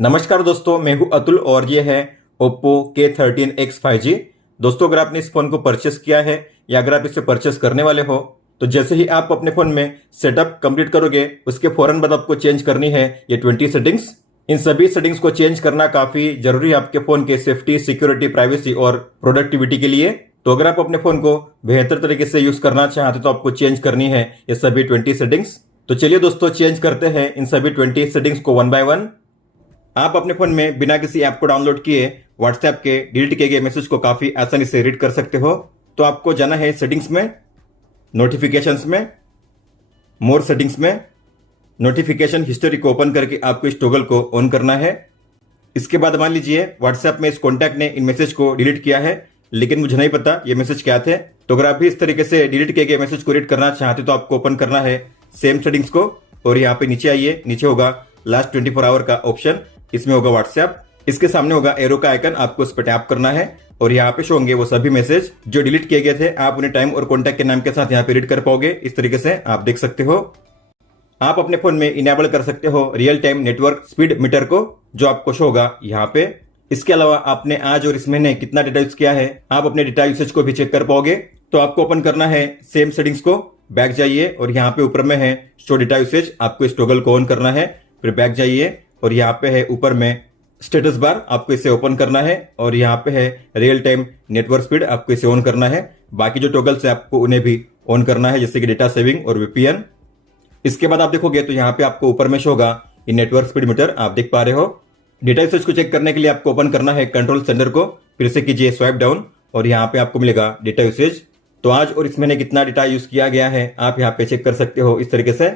नमस्कार दोस्तों, मैं हूं अतुल और ये है Oppo K13X 5G। दोस्तों, अगर आपने इस फोन को परचेस किया है या अगर आप इसे परचेस करने वाले हो तो जैसे ही आप अपने फोन में सेटअप कंप्लीट करोगे उसके फौरन बाद आपको चेंज करनी है ये 20 सेटिंग्स। इन सभी सेटिंग्स को चेंज करना काफी जरूरी है आपके फोन के सेफ्टी, सिक्योरिटी, प्राइवेसी और प्रोडक्टिविटी के लिए। तो अगर आप अपने फोन को बेहतर तरीके से यूज करना चाहते तो आपको चेंज करनी है ये सभी 20 सेटिंग्स। तो चलिए दोस्तों, चेंज करते हैं इन सभी 20 सेटिंग्स को वन बाय वन। आप अपने फोन में बिना किसी ऐप को डाउनलोड किए व्हाट्सएप के डिलीट किए गए मैसेज को काफी आसानी से रीड कर सकते हो। तो आपको जाना है सेटिंग्स में, नोटिफिकेशंस में, मोर सेटिंग्स में। नोटिफिकेशन हिस्ट्री को ओपन करके आपको इस टॉगल को ऑन करना है। इसके बाद मान लीजिए व्हाट्सएप में इस कॉन्टैक्ट ने इन मैसेज को डिलीट किया है, लेकिन मुझे नहीं पता ये मैसेज क्या थे। तो अगर आप भी इस तरीके से डिलीट किए गए मैसेज को रीड करना चाहते तो आपको ओपन करना है सेम सेटिंग्स को और यहाँ पे नीचे आइए। नीचे होगा लास्ट 24 आवर का ऑप्शन, इसमें होगा व्हाट्सएप। इसके सामने होगा एरो का आइकन, आपको उस पर टैप करना है और यहाँ पे शो होंगे वो सभी मैसेज जो डिलीट किए गए थे। आप उन्हें टाइम और कॉन्टैक्ट के नाम के साथ यहाँ पे रीड कर पाओगे। इस तरीके से आप देख सकते हो। आप अपने फोन में इनेबल कर सकते हो real time network speed metre को, जो आपको शो होगा यहाँ पे। इसके अलावा आपने आज और इस महीने कितना डेटा यूज किया है, आप अपने डेटा यूसेज को भी चेक कर पाओगे। तो आपको ओपन करना है सेम सेटिंग्स को, बैक जाइए और यहाँ पे ऊपर में है शो डेटा यूसेज, आपको इस टॉगल को ऑन करना है। फिर बैक जाइए और यहाँ पे है ऊपर में स्टेटस बार, आपको इसे ओपन करना है और यहाँ पे है रियल टाइम नेटवर्क स्पीड, आपको इसे ऑन करना है। बाकी जो टॉगल्स है आपको उन्हें भी ऑन करना है, जैसे कि डेटा सेविंग और वीपीएन। इसके बाद आप देखोगे तो यहाँ पे आपको ऊपर में शो होगा ये नेटवर्क स्पीड मीटर, आप देख पा रहे हो। डेटा यूसेज को चेक करने के लिए आपको ओपन करना है कंट्रोल सेंटर को, फिर से कीजिए स्वाइप डाउन और यहाँ पे आपको मिलेगा डेटा यूसेज। तो आज और इस महीने कितना डेटा यूज किया गया है आप यहाँ पे चेक कर सकते हो इस तरीके से।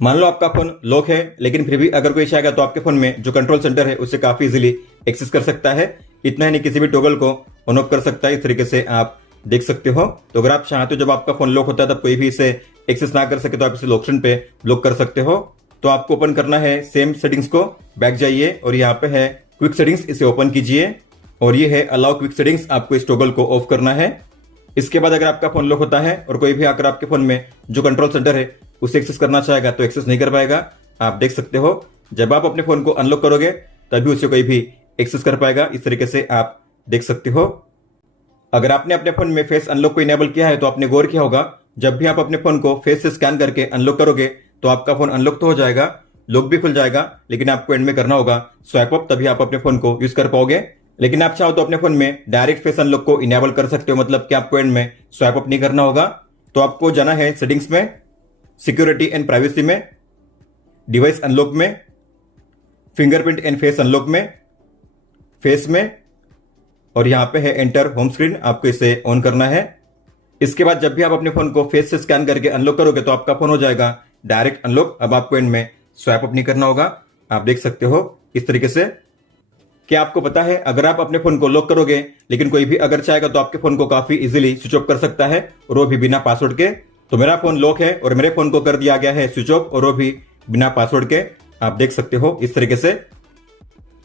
मान लो आपका फोन लॉक है, लेकिन फिर भी अगर कोई चाहेगा तो आपके फोन में जो कंट्रोल सेंटर है उसे काफी इजीली एक्सेस कर सकता है। इतना ही नहीं, किसी भी टॉगल को ऑन ऑफ कर सकता है। इस तरीके से आप देख सकते हो। तो अगर आप चाहते हो जब आपका फोन लॉक होता है तब कोई भी इसे एक्सेस ना कर सके तो आप इसे ऑप्शन पे ब्लॉक कर सकते हो। तो आपको ओपन करना है सेम सेटिंग्स को, बैक जाइए और यहाँ पे है क्विक सेटिंग्स, इसे ओपन कीजिए और ये है अलाउ क्विक सेटिंग्स, आपको इस टॉगल को ऑफ करना है। इसके बाद अगर आपका फोन लॉक होता है और कोई भी आकर आपके फोन में जो कंट्रोल सेंटर है उसे एक्सेस करना चाहेगा तो एक्सेस नहीं कर पाएगा। आप देख सकते हो जब आप अपने फोन को अनलॉक करोगे तभी उसे कोई भी एक्सेस कर पाएगा। इस तरीके से आप देख सकते हो। अगर आपने अपने फोन में फेस अनलॉक को इनेबल किया है तो आपने गौर किया होगा, जब भी आप अपने फोन को फेस से स्कैन करके अनलॉक करोगे तो आपका फोन अनलॉक तो हो जाएगा, लॉक भी खुल जाएगा, लेकिन आपको एंड में करना होगा स्वाइप अप, तभी आप अपने फोन को यूज कर पाओगे। लेकिन आप चाहो तो अपने फोन में डायरेक्ट फेस अनलॉक को इनेबल कर सकते हो, मतलब कि आपको एंड में स्वाइप अप नहीं करना होगा। तो आपको जाना है सेटिंग्स में, सिक्योरिटी एंड प्राइवेसी में, डिवाइस अनलॉक में, फिंगरप्रिंट एंड फेस अनलॉक में, फेस में और यहां पे है एंटर होम स्क्रीन, आपको इसे ऑन करना है। इसके बाद जब भी आप अपने फोन को फेस से स्कैन करके अनलॉक करोगे तो आपका फोन हो जाएगा डायरेक्ट अनलॉक। अब आपको एंड में स्वाइप अप नहीं करना होगा। आप देख सकते हो इस तरीके से। क्या आपको पता है अगर आप अपने फोन को लॉक करोगे लेकिन कोई भी अगर चाहेगा तो आपके फोन को काफी इजीली स्विच ऑफ कर सकता है, और वो भी बिना पासवर्ड के। तो मेरा फोन लॉक है और मेरे फोन को कर दिया गया है स्विच ऑफ, और वो भी बिना पासवर्ड के। आप देख सकते हो इस तरीके से।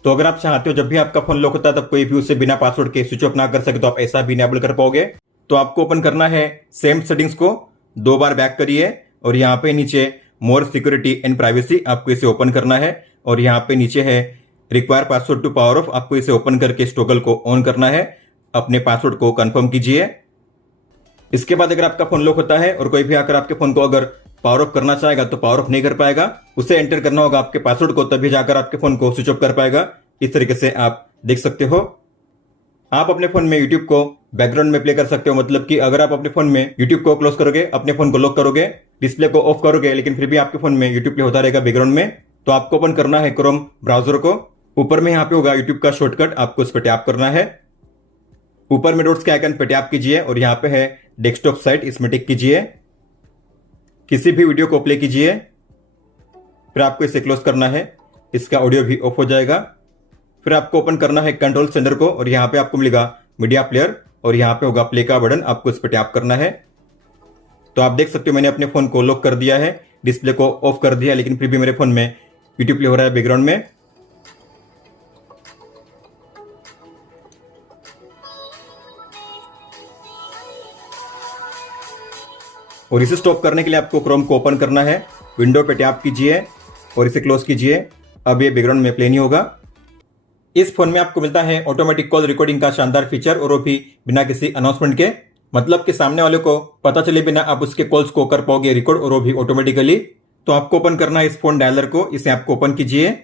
तो अगर आप चाहते हो जब भी आपका फोन लॉक होता है तब कोई भी उसे बिना पासवर्ड के स्विच ऑफ ना कर सके तो आप ऐसा भी इनेबल कर पाओगे। तो आपको ओपन करना है सेम सेटिंग्स को, 2 बार बैक करिए और यहाँ पे नीचे मोर सिक्योरिटी एंड प्राइवेसी, आपको इसे ओपन करना है और यहाँ पे नीचे है require password to power off, आपको इसे ओपन करके इस टॉगल को ऑन करना है। अपने पासवर्ड को कंफर्म कीजिए। इसके बाद अगर आपका फोन लॉक होता है और कोई भी आकर आपके फोन को अगर पावर ऑफ करना चाहेगा तो पावर ऑफ नहीं कर पाएगा, उसे एंटर करना होगा आपके पासवर्ड को, तभी जाकर आपके फोन को स्विच ऑफ कर पाएगा। इस तरीके से आप देख सकते हो। आप अपने फोन में यूट्यूब को बैकग्राउंड में प्ले कर सकते हो, मतलब कि अगर आप अपने फोन में यूट्यूब को क्लोज करोगे, अपने फोन को लॉक करोगे, डिस्प्ले को ऑफ करोगे, लेकिन फिर भी आपके फोन में यूट्यूब प्ले होता रहेगा बैकग्राउंड में, तो आपको ओपन करना है क्रोम ब्राउजर को। ऊपर में यहाँ पे होगा यूट्यूब का शॉर्टकट, आपको उस पर टैप करना है। ऊपर में डॉट्स के आइकन पे टैप कीजिए और यहाँ पे है डेस्कटॉप साइट, इसमें टिक कीजिए। किसी भी वीडियो को प्ले कीजिए, फिर आपको इसे क्लोज करना है, इसका ऑडियो भी ऑफ हो जाएगा। फिर आपको ओपन करना है कंट्रोल सेंटर को और यहाँ पे आपको मिलेगा मीडिया प्लेयर और यहाँ पे होगा प्ले का बटन, आपको इस पर टैप करना है। तो आप देख सकते हो मैंने अपने फोन को लॉक कर दिया है, डिस्प्ले को ऑफ कर दिया, लेकिन फिर भी मेरे फोन में यूट्यूब प्ले हो रहा है बैकग्राउंड में। और इसे स्टॉप करने के लिए आपको क्रोम को ओपन करना है, विंडो पे टैप कीजिए और इसे क्लोज कीजिए। अब ये बैकग्राउंड में प्ले नहीं होगा। इस फोन में आपको मिलता है ऑटोमेटिक कॉल रिकॉर्डिंग का शानदार फीचर, और वो भी बिना किसी अनाउंसमेंट के, मतलब कि सामने वाले को पता चले बिना आप उसके कॉल्स को कर पाओगे रिकॉर्ड, और वो भी ऑटोमेटिकली। तो आपको ओपन करना है इस फोन डायलर को, इसे आपको ओपन कीजिए,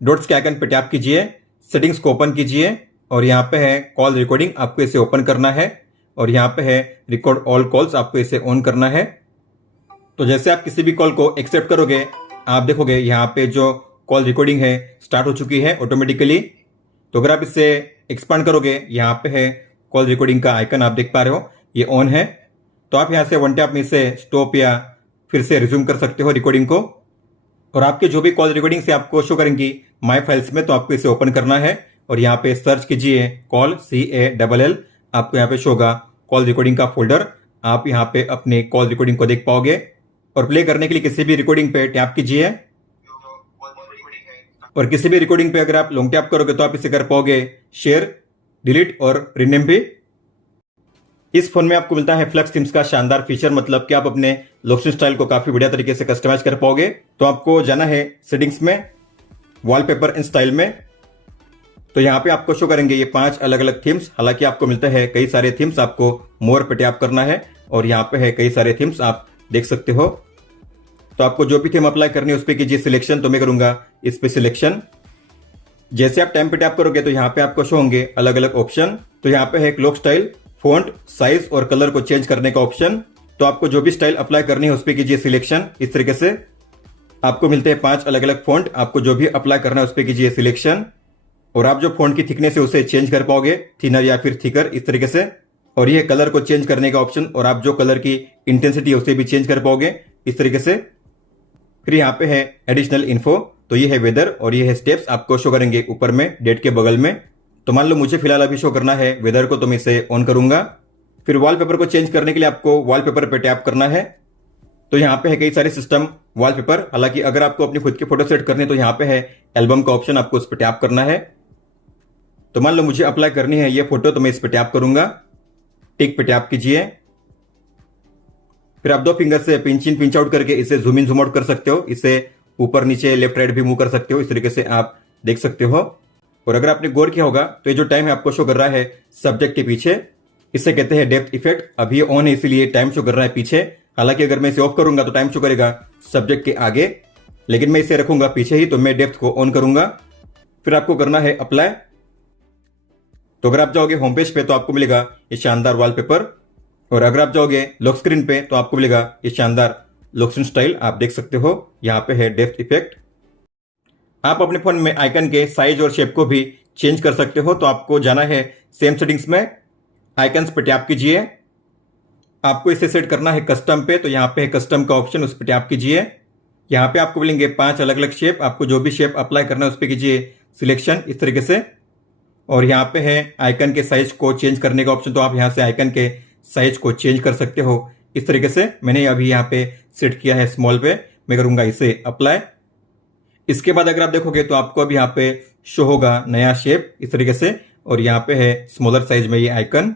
डॉट्स के आइकन पे टैप कीजिए, सेटिंग्स को ओपन कीजिए, और यहाँ पे है कॉल रिकॉर्डिंग, आपको इसे ओपन करना है, और यहाँ पे है रिकॉर्ड ऑल कॉल्स, आपको इसे ऑन करना है। तो जैसे आप किसी भी कॉल को एक्सेप्ट करोगे, आप देखोगे यहाँ पे जो कॉल रिकॉर्डिंग है स्टार्ट हो चुकी है ऑटोमेटिकली। तो अगर आप इसे एक्सपांड करोगे, यहाँ पे है कॉल रिकॉर्डिंग का आइकन, आप देख पा रहे हो ये ऑन है। तो आप यहाँ से वन टैप में इसे स्टॉप या फिर से रिज्यूम कर सकते हो रिकॉर्डिंग को, और आपके जो भी कॉल रिकॉर्डिंग से आपको शो करेंगी माई फाइल्स में, तो आपको इसे ओपन करना है, और यहाँ पे सर्च कीजिए कॉल CALL, आपको यहाँ पे शो होगा कॉल रिकॉर्डिंग का फोल्डर। आप यहाँ पे अपने कॉल रिकॉर्डिंग को देख पाओगे, और प्ले करने के लिए किसी भी रिकॉर्डिंग पे टैप कीजिए, और किसी भी रिकॉर्डिंग पे अगर आप लॉन्ग टैप करोगे तो आप इसे कर पाओगे शेयर, डिलीट और रीनेम भी। इस फोन में आपको मिलता है फ्लक्स थीम्स का शानदार फीचर, मतलब कि आप अपने लोकेशन स्टाइल को काफी बढ़िया तरीके से कस्टमाइज कर पाओगे। तो आपको जाना है सेटिंग्स में, वॉलपेपर इन स्टाइल में। तो यहाँ पे आपको शो करेंगे ये 5 अलग अलग थीम्स। हालांकि आपको मिलता है कई सारे थीम्स, आपको मोर पे टैप करना है, और यहाँ पे है कई सारे थीम्स, आप देख सकते हो। तो आपको जो भी थीम अप्लाई करनी है उस पर कीजिए सिलेक्शन। तो मैं करूंगा इस पे सिलेक्शन। जैसे आप टाइम पे टैप करोगे तो यहाँ पे आपको शो होंगे अलग अलग ऑप्शन। तो यहाँ पे है क्लॉक स्टाइल, फॉन्ट, साइज और कलर को चेंज करने का ऑप्शन। तो आपको जो भी स्टाइल अप्लाई करनी है उस पर कीजिए सिलेक्शन। इस तरीके से आपको मिलते हैं 5 अलग अलग फॉन्ट, आपको जो भी अप्लाई करना है उस पर कीजिए सिलेक्शन, और आप जो फॉन्ट की थिकनेस है उसे चेंज कर पाओगे, थिनर या फिर थिकर, इस तरीके से। और ये कलर को चेंज करने का ऑप्शन, और आप जो कलर की इंटेंसिटी है उसे भी चेंज कर पाओगे इस तरीके से। फिर यहाँ पे है एडिशनल इन्फो, तो ये है वेदर और ये है स्टेप्स, आपको शो करेंगे ऊपर में डेट के बगल में। तो मान लो मुझे फिलहाल अभी शो करना है वेदर को, तो मैं इसे ऑन करूंगा। फिर वॉलपेपर को चेंज करने के लिए आपको वॉलपेपर पे टैप करना है। तो यहाँ पे है कई सारे सिस्टम वॉलपेपर। हालांकि अगर आपको अपनी खुद की फोटो सेट करनी है तो यहाँ पे है एल्बम का ऑप्शन, आपको उस पर टैप करना है। तो मान लो मुझे अप्लाई करनी है ये फोटो, तो मैं इस पर टैप करूंगा, टिक पे टैप कीजिए। फिर आप 2 फिंगर से पिंच इन पिंच आउट करके इसे जूम इन जूम आउट कर सकते हो, इसे ऊपर नीचे लेफ्ट राइट भी मूव कर सकते हो, इस तरीके से आप देख सकते हो। और अगर आपने गौर किया होगा तो ये जो टाइम है आपको शो कर रहा है सब्जेक्ट के पीछे, इसे कहते हैं डेप्थ इफेक्ट। अभी ऑन है इसीलिए टाइम शो कर रहा है पीछे। हालांकि अगर मैं इसे ऑफ करूंगा तो टाइम शो करेगा सब्जेक्ट के आगे, लेकिन मैं इसे रखूंगा पीछे ही, तो मैं डेप्थ को ऑन करूंगा। फिर आपको करना है अप्लाई। तो अगर आप जाओगे होम पेज पे तो आपको मिलेगा ये शानदार वॉलपेपर, और अगर आप जाओगे लॉक स्क्रीन पे तो आपको मिलेगा ये शानदार लोकेशन स्टाइल, आप देख सकते हो। यहाँ पे है डेप्थ इफेक्ट। आप अपने फोन में आइकन के साइज और शेप को भी चेंज कर सकते हो। तो आपको जाना है सेम सेटिंग्स में, आइकन्स पे टैप कीजिए, आपको इसे सेट करना है कस्टम पे। तो यहाँ पे है कस्टम का ऑप्शन, उस पर टैप कीजिए। यहाँ पे आपको मिलेंगे 5 अलग अलग शेप, आपको जो भी शेप अप्लाई करना है उस पर कीजिए सिलेक्शन, इस तरीके से। और यहाँ पे है आइकन के साइज को चेंज करने का ऑप्शन, तो आप यहाँ से आइकन के साइज को चेंज कर सकते हो इस तरीके से। मैंने अभी यहाँ पे सेट किया है स्मॉल पे, मैं करूंगा इसे अप्लाई। इसके बाद अगर आप देखोगे तो आपको अभी यहाँ पे शो होगा नया शेप इस तरीके से, और यहाँ पे है स्मॉलर साइज में ये आइकन।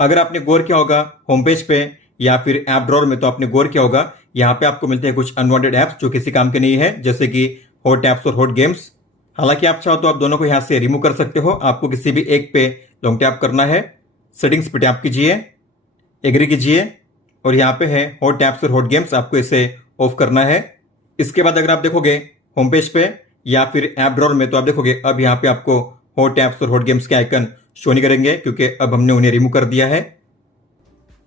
अगर आपने गौर किया होगा होम पेज पे या फिर ऐप ड्रॉअर में, तो आपने गौर किया होगा यहाँ पे आपको मिलते हैं कुछ अनवांटेड ऐप्स जो किसी काम के नहीं है, जैसे कि हॉट ऐप्स और हॉट गेम्स। हालांकि आप चाहो तो आप दोनों को यहाँ से रिमूव कर सकते हो। आपको किसी भी एक पे लॉन्ग टैप करना है, सेटिंग्स पे टैप कीजिए, एग्री कीजिए, और यहाँ पे है हॉट ऐप्स और हॉट गेम्स, आपको इसे ऑफ करना है। इसके बाद अगर आप देखोगे होम पेज पे या फिर ऐप ड्रॉअर में, तो आप देखोगे अब यहाँ पे आपको हॉट ऐप्स और हॉट गेम्स के आइकन शो नहीं करेंगे, क्योंकि अब हमने उन्हें रिमूव कर दिया है।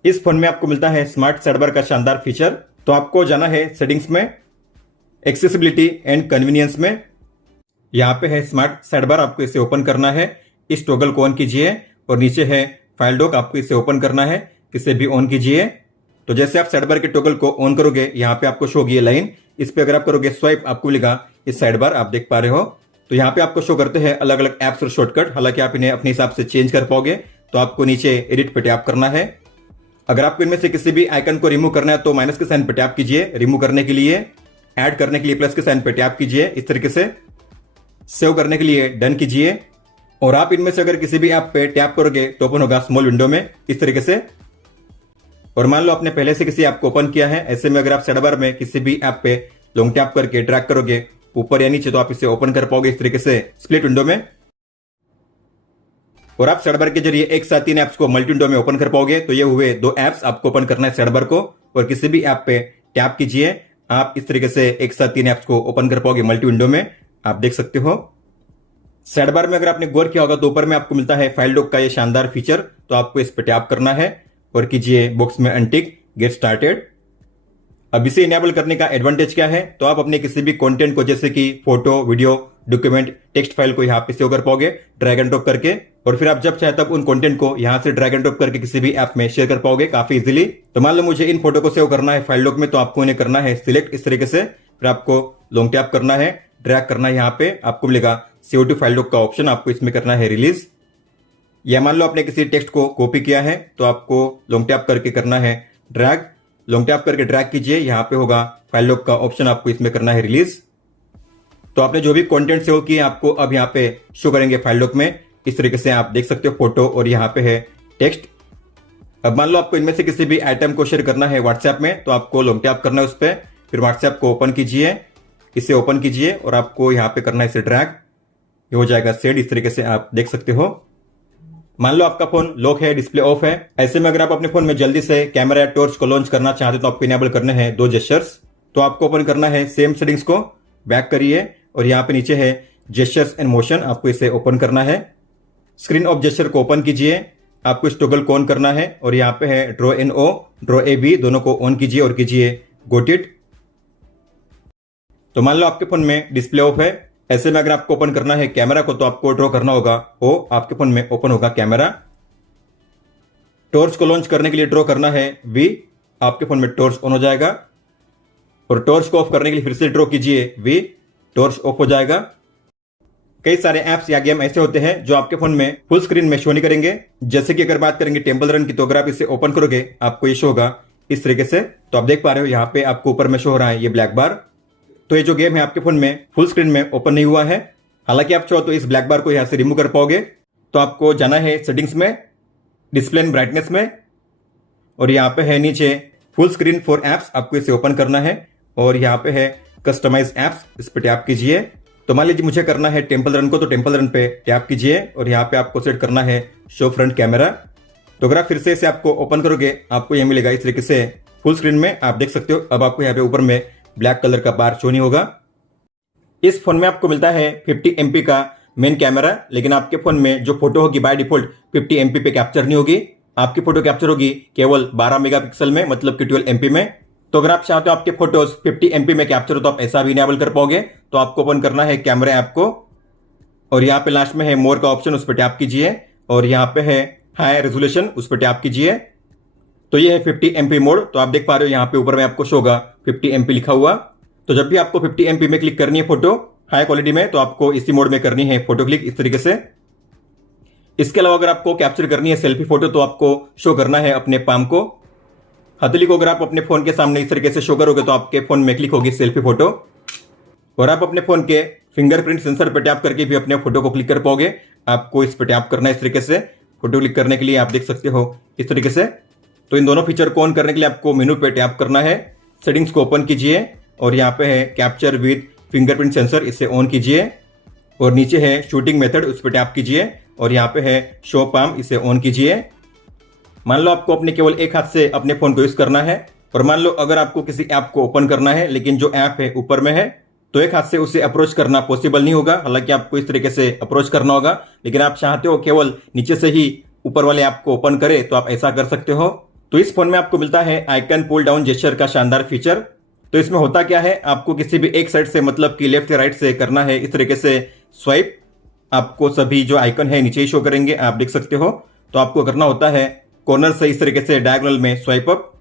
इस फोन में आपको मिलता है स्मार्ट साइड बार का शानदार फीचर। तो आपको जाना है सेटिंग्स में, एक्सेसिबिलिटी एंड कन्वीनियंस में, यहाँ पे है स्मार्ट साइड बार, आपको इसे ओपन करना है। इस टॉगल को ऑन कीजिए, और नीचे है फाइल डॉक, आपको इसे ओपन करना है, इसे भी ऑन कीजिए। तो जैसे आप साइड बार के टॉगल को ऑन करोगे, यहाँ पे आपको शो होगी ये लाइन, इस पे अगर आप करोगे स्वाइप आपको मिलेगा इस साइड बार, आप देख पा रहे हो। तो यहाँ पे आपको शो करते हैं अलग अलग एप्स और शॉर्टकट। हालांकि आप इन्हें अपने हिसाब से चेंज कर पाओगे। तो आपको नीचे एडिट पे टैप करना है। अगर आपको इनमें से किसी भी आइकन को रिमूव करना है तो माइनस के साइन पे टैप कीजिए रिमूव करने के लिए, ऐड करने के लिए प्लस के साइन पे टैप कीजिए इस तरीके से, सेव करने के लिए डन कीजिए। और आप इनमें से अगर किसी भी ऐप पे टैप करोगे तो ओपन होगा स्मॉल विंडो में इस तरीके से। और मान लो आपने पहले से किसी ऐप को ओपन किया है, ऐसे में अगर आप साइड बार में किसी भी ऐप पे लॉन्ग टैप करके ड्रैग करोगे ऊपर या नीचे, तो आप इसे ओपन कर पाओगे इस तरीके से स्प्लिट विंडो में। और आप सर्च बार के जरिए एक साथ 3 ऐप्स को मल्टी विंडो में ओपन कर पाओगे। तो ये हुए 2 ऐप्स आपको ओपन करना है सर्च बार को, और किसी भी ऐप पे टैप कीजिए, आप इस तरीके से एक साथ 3 ऐप्स को ओपन कर पाओगे मल्टी विंडो में। आप देख सकते हो साइड बार में अगर आपने गौर किया होगा तो ऊपर में आपको मिलता है फाइल लॉक का ये शानदार फीचर। तो आपको इस पर टैप करना है और कीजिए बॉक्स में अनटिक गेट स्टार्टेड। अब इसे इनेबल करने का एडवांटेज क्या है, तो आप अपने किसी भी कंटेंट को जैसे कि photo, video, document, text file को यहाँ पे सेव कर पाओगे ड्रैग एंड ड्रॉप करके, और फिर आप जब चाहे तब उन कंटेंट को यहाँ से ड्रैग एंड ड्रॉप करके किसी भी ऐप में शेयर कर पाओगे काफी इजीली। तो मान लो मुझे इन फोटो को सेव करना है फाइल लॉक में, तो आपको इन्हें करना है सिलेक्ट इस तरीके से, फिर आपको लॉन्ग टैप करना है, ड्रैग करना है, यहाँ पे आपको मिलेगा सेव टू फाइल लॉक का ऑप्शन, आपको इसमें करना है रिलीज। या मान लो आपने किसी टेक्स्ट को कॉपी किया है तो आपको लॉन्ग टैप करके करना है ड्रैग, लॉन्ग टैप करके ड्रैग कीजिए, यहाँ पे होगा फाइल लॉक का ऑप्शन, आपको इसमें करना है रिलीज। तो आपने जो भी कंटेंट सेव किए आपको अब यहाँ पे शो करेंगे फाइल लॉक में इस तरीके से, आप देख सकते हो फोटो और यहाँ पे है टेक्स्ट। अब मान लो आपको इनमें से किसी भी आइटम को शेयर करना है व्हाट्सएप में, तो आपको लॉन्ग टैप करना है उस पर, फिर व्हाट्सएप को ओपन कीजिए, इसे ओपन कीजिए और आपको यहाँ पे करना है इसे ड्रैग, ये हो जाएगा सेट इस तरीके से, आप देख सकते हो। मान लो आपका फोन लॉक है, डिस्प्ले ऑफ है, ऐसे में अगर आप अपने फोन में जल्दी से कैमरा या टॉर्च को लॉन्च करना चाहते हो तो आपको इनेबल करने हैं 2 जेस्चर्स। तो आपको ओपन करना है सेम सेटिंग्स को, बैक करिए और यहाँ पे नीचे है जेस्चर्स एंड मोशन, आपको इसे ओपन करना है। स्क्रीन ऑफ जेस्चर को ओपन कीजिए, आपको इस टॉगल को ऑन करना है और यहाँ पे है draw N O, draw A B, दोनों को ऑन कीजिए और कीजिए गोट इट। तो मान लो आपके फोन में डिस्प्ले ऑफ है, ऐसे में अगर आपको ओपन करना है कैमरा को तो आपको ड्रॉ करना होगा ओ, आपके फोन में ओपन होगा कैमरा। टॉर्च को लॉन्च करने के लिए ड्रॉ करना है वी, आपके फोन में टॉर्च ऑन हो जाएगा, और टॉर्च को ऑफ करने के लिए फिर से ड्रॉ कीजिए वी, टॉर्च ऑफ हो जाएगा। कई सारे ऐप्स या गेम ऐसे होते हैं जो आपके फोन में फुल स्क्रीन में शो नहीं करेंगे, जैसे कि अगर बात करेंगे टेम्पल रन की, तो अगर आप इसे ओपन करोगे आपको ये शो होगा इस तरीके से। तो आप देख पा रहे हो यहाँ पे आपको ऊपर में शो हो रहा है ये ब्लैक बार। तो ये जो गेम है आपके फोन में फुल स्क्रीन में ओपन नहीं हुआ है। हालांकि आप चाहो तो इस ब्लैक बार को यहाँ से रिमूव कर पाओगे। तो आपको जाना है सेटिंग्स में, डिस्प्ले एंड ब्राइटनेस में, और यहाँ पे है नीचे फुल स्क्रीन फॉर एप्स, आपको इसे ओपन करना है और यहाँ पे है कस्टमाइज एप्स, इस पे टैप कीजिए। तो मान लीजिए मुझे करना है टेम्पल रन को, तो टेम्पल रन पे टैप कीजिए और यहाँ पे आपको सेट करना है शो फ्रंट कैमरा। तो अगर आप फिर से इसे आपको ओपन करोगे आपको यह मिलेगा इस तरीके से फुल स्क्रीन में, आप देख सकते हो। अब आपको यहाँ पे ऊपर में ब्लैक कलर का बार शो नहीं होगा। इस फोन में आपको मिलता है 50 MP का मेन कैमरा, लेकिन आपके फोन में जो फोटो होगी बाय डिफॉल्ट 50 MP पे कैप्चर नहीं होगी, आपकी फोटो कैप्चर होगी केवल 12 मेगापिक्सल में, मतलब कि 12 MP में। तो अगर आप चाहते हो आपके फोटोज 50 MP में कैप्चर हो तो आप ऐसा भी इनेबल कर पाओगे। तो आपको ओपन करना है कैमरा ऐप को और यहाँ पे लास्ट में है मोर का ऑप्शन, उस पर टैप कीजिए और यहाँ पे है हाई रेजोल्यूशन, उस पर टैप कीजिए। तो ये है 50 MP मोड। तो आप देख पा रहे हो यहाँ पे ऊपर में आपको शो होगा 50 MP लिखा हुआ। तो जब भी आपको 50 MP में क्लिक करनी है फोटो हाई क्वालिटी में, तो आपको इसी मोड में करनी है फोटो क्लिक इस तरीके से। इसके अलावा अगर आपको कैप्चर करनी है सेल्फी फोटो तो आपको शो करना है अपने पाम को, हथेली को अगर आप अपने फोन के सामने इस तरीके से शो करोगे तो आपके फोन में क्लिक होगी सेल्फी फोटो, और आप अपने फोन के फिंगरप्रिंट सेंसर पर टैप करके भी अपने फोटो को क्लिक कर पाओगे। आपको इस पर टैप करना है इस तरीके से फोटो क्लिक करने के लिए, आप देख सकते हो इस तरीके से। तो इन दोनों फीचर को ऑन करने के लिए आपको मेनू पे टैप करना है, सेटिंग्स को ओपन कीजिए और यहाँ पे है कैप्चर विद फिंगरप्रिंट सेंसर, इसे ऑन कीजिए, और नीचे है शूटिंग मेथड, उस पर टैप कीजिए और यहाँ पे है शो पाम, इसे ऑन कीजिए। मान लो आपको अपने केवल एक हाथ से अपने फोन को यूज करना है, और मान लो अगर आपको किसी ऐप को ओपन करना है लेकिन जो ऐप है ऊपर में है, तो एक हाथ से उसे अप्रोच करना पॉसिबल नहीं होगा। हालांकि आपको इस तरीके से अप्रोच करना होगा, लेकिन आप चाहते हो केवल नीचे से ही ऊपर वाले ऐप को ओपन करे तो आप ऐसा कर सकते हो। तो इस फोन में आपको मिलता है आइकन पुल डाउन जेस्चर का शानदार फीचर। तो इसमें होता क्या है, आपको किसी भी एक साइड से, मतलब कि लेफ्ट या राइट से करना है इस तरीके से स्वाइप, आपको सभी जो आइकन है नीचे ही शो करेंगे, आप देख सकते हो। तो आपको करना होता है कॉर्नर से इस तरीके से डायगोनल में स्वाइप अप।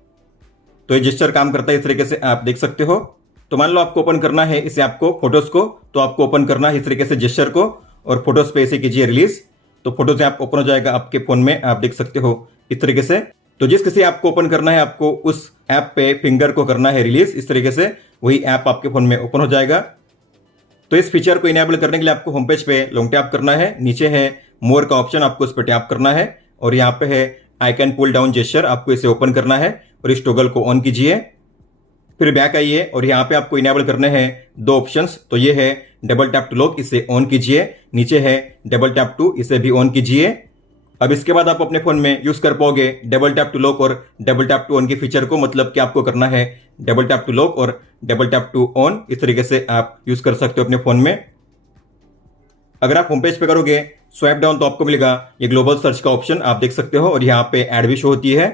तो ये जेस्चर काम करता है इस तरीके से, आप देख सकते हो। तो मान लो आपको ओपन करना है इस ऐप को, फोटोज को, तो आपको ओपन करना है इस तरीके से जेस्चर को और फोटोज पे इसे कीजिए रिलीज। तो फोटोज ऐप ओपन हो जाएगा आपके फोन में, आप देख सकते हो इस तरीके से। तो जिस किसी ऐप को ओपन करना है आपको उस ऐप पे फिंगर को करना है रिलीज, इस तरीके से वही ऐप आपके फोन में ओपन हो जाएगा। तो इस फीचर को इनेबल करने के लिए आपको होम पेज पे लॉन्ग टैप करना है, नीचे है मोर का ऑप्शन, आपको उस पर टैप करना है और यहाँ पे है आइकन पुल डाउन जेस्चर, आपको इसे ओपन करना है और इस टॉगल को ऑन कीजिए। फिर बैक आइए और यहाँ पे आपको इनेबल करने हैं दो ऑप्शंस। तो ये है डबल टैप टू लॉक, इसे ऑन कीजिए। नीचे है डबल टैप टू, इसे भी ऑन कीजिए। अब इसके बाद आप अपने फोन में यूज कर पाओगे डबल टैप टू लॉक और डबल टैप टू ऑन की फीचर को। मतलब कि आपको करना है डबल टैप टू लॉक और डबल टैप टू ऑन। इस तरीके से आप यूज कर सकते हो अपने फोन में। अगर आप होम पेज पे करोगे स्वाइप डाउन तो आपको मिलेगा ये ग्लोबल सर्च का ऑप्शन, आप देख सकते हो, और यहाँ पे ऐड भी शो होती है।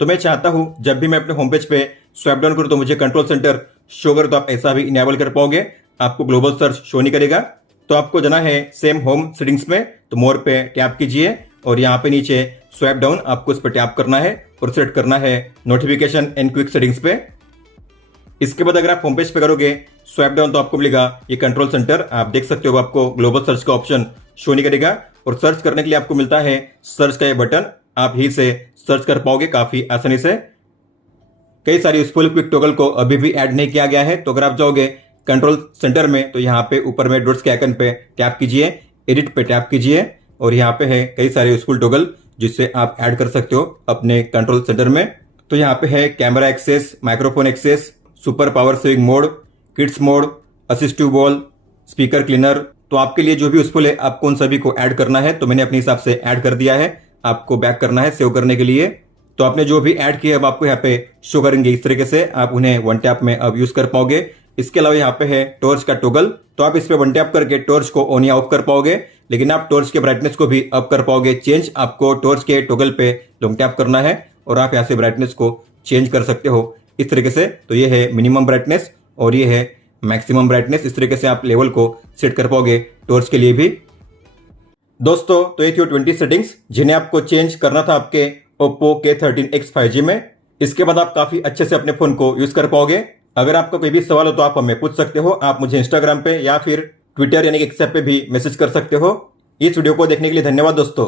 तो मैं चाहता हूं जब भी मैं अपने होम पेज पे स्वाइप डाउन करूं तो मुझे कंट्रोल सेंटर शो करे, तो आप ऐसा भी इनेबल कर पाओगे, आपको ग्लोबल सर्च शो नहीं करेगा। तो आपको जाना है सेम होम सेटिंग्स में, तो मोर पे टैप कीजिए और यहाँ पे नीचे स्वाइप डाउन आपको इस पर टैप करना है और सेट करना है नोटिफिकेशन एंड क्विक सेटिंग्स पे। इसके बाद अगर आप होम पेज पे करोगे स्वाइप डाउन तो आपको मिलेगा ये कंट्रोल सेंटर, आप देख सकते हो, आपको ग्लोबल सर्च का ऑप्शन शो नहीं करेगा। और सर्च करने के लिए आपको मिलता है सर्च का ये बटन, आप ही से सर्च कर पाओगे काफी आसानी से। कई सारी यूजफुल क्विक टॉगल को अभी भी ऐड नहीं किया गया है। तो अगर आप जाओगे कंट्रोल सेंटर में तो यहाँ पे ऊपर में डॉट्स के आइकन पे टैप कीजिए, एडिट पे टैप कीजिए और यहाँ पे है कई सारे यूजफुल टॉगल जिससे आप ऐड कर सकते हो अपने कंट्रोल सेंटर में। तो यहाँ पे है camera access, microphone access, super power saving mode, kids mode, assistive wall, speaker cleaner. तो आपके लिए जो भी यूजफुल है आपको उन सभी को ऐड करना है। तो मैंने अपने हिसाब से ऐड कर दिया है, आपको बैक करना है सेव करने के लिए। तो आपने जो भी ऐड किया अब आपको यहाँ पे शो करेंगे इस तरीके से, आप उन्हें वन टैप में अब यूज कर पाओगे। इसके अलावा यहाँ पे है टॉर्च का टॉगल, तो आप इस पे वन टैप करके टॉर्च को ऑन या ऑफ कर पाओगे, लेकिन आप टॉर्च के ब्राइटनेस को भी अप कर पाओगे चेंज। आपको टॉर्च के टॉगल पे लॉन्ग टैप करना है और आप यहाँ से ब्राइटनेस को चेंज कर सकते हो इस तरीके से। तो ये है मिनिमम ब्राइटनेस और ये है मैक्सिमम ब्राइटनेस, इस तरीके से आप लेवल को सेट कर पाओगे टॉर्च के लिए भी। दोस्तों तो ये थी 20 सेटिंग्स जिन्हें आपको चेंज करना था आपके Oppo K13X 5G में। इसके बाद आप काफी अच्छे से अपने फोन को यूज कर पाओगे। अगर आपका कोई भी सवाल हो तो आप हमें पूछ सकते हो, आप मुझे इंस्टाग्राम पे या फिर ट्विटर यानी कि एक्स पे भी मैसेज कर सकते हो। इस वीडियो को देखने के लिए धन्यवाद दोस्तों।